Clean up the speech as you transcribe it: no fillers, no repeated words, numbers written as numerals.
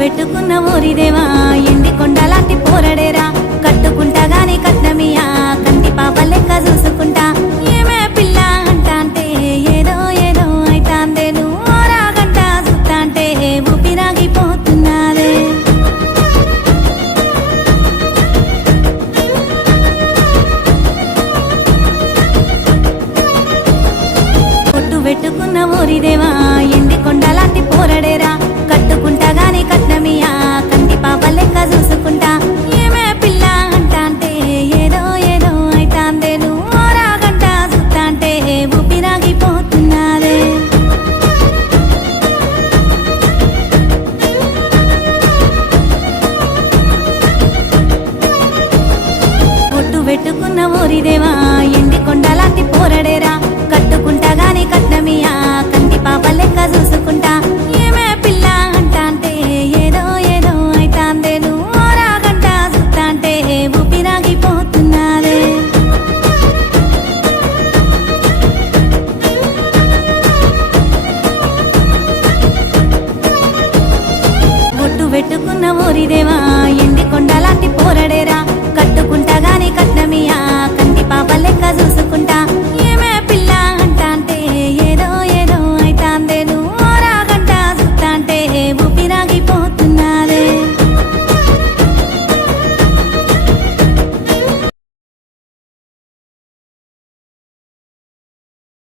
పెట్టుకున్న ఓరిదేవా ఎండి కొండలాంటి పోరడేరా కట్టుకుంటా గాని కట్నమియా కంటి పాప లెక్క చూసుకుంటా ఏమే పిల్ల అంటాంటే ఏదో ఏదో అయితాందే నువ్వు రాగంట చూస్తాంటే ఊపిరాగిపోతున్నాదే పొట్టు పెట్టుకున్న ఓరిదేవా ఎండి కొండలాంటి పోరడేరా కట్టుకుంటా గాని కట్నమియా కంటి పాప లెక్క చూసుకుంటా ఏమే పిల్ల అంటాంటే ఏదో ఏదో అయితాందే నువ్వు రాగంట చూస్తాంటే ఊపిరాగిపోతున్నాదే పొట్టు పెట్టుకున్న ఓరిదేవా ఎండి కొండలాంటి పోరడేరా కట్టుకుంటా గాని కట్నమియా కంటి పాప లెక్క చూసుకుంటా ఏమే పిల్ల అంటాంటే ఏదో ఏదో అయితాందే నువ్వు రాగంట చూస్తాంటే ఊపిరాగిపోతున్నాదే పొట్టు పెట్టుకున్న ఓరిదేవా